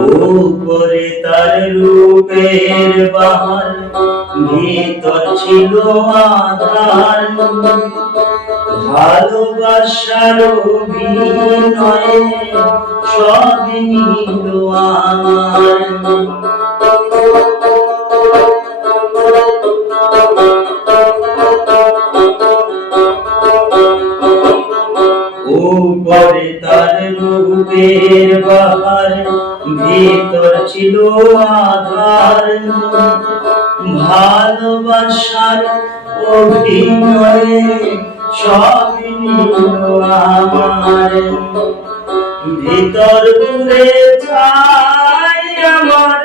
উপরে তার রূপের বাহার, ভিতর ছিল আধার। ভালোবাসার অভিনয়ে সবই নিল আমার। উপরে তার রূপের বাহার, ভিতর ছিল আধার। ভালোবাসার অভিনয়ে সবই নিল আমার। ভিতর ঘুরে যায় আমার,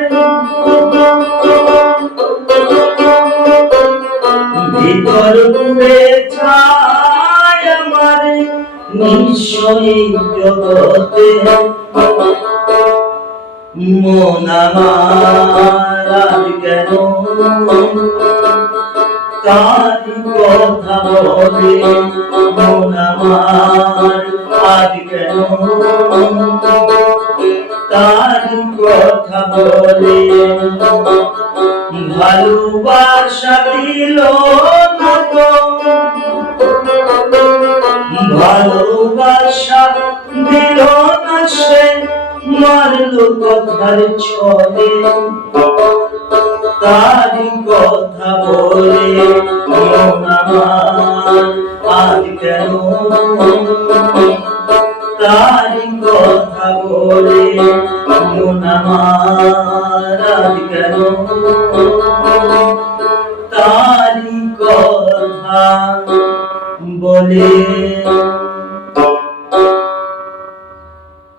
ভিতর ঘুরে যায় আমার নিশ্চয়ই জগতে। মন আমার আজ কেন কারি কথা বলে, মন আমার আজ কেন কারি কথা বলে। ভালোবাসা দিল না তো, ভালোবাসা দিল না সে, মারলো কথার ছলে। তারি কথা বলে মন আমার আজ কেন, তারি কথা বলে মন আমার।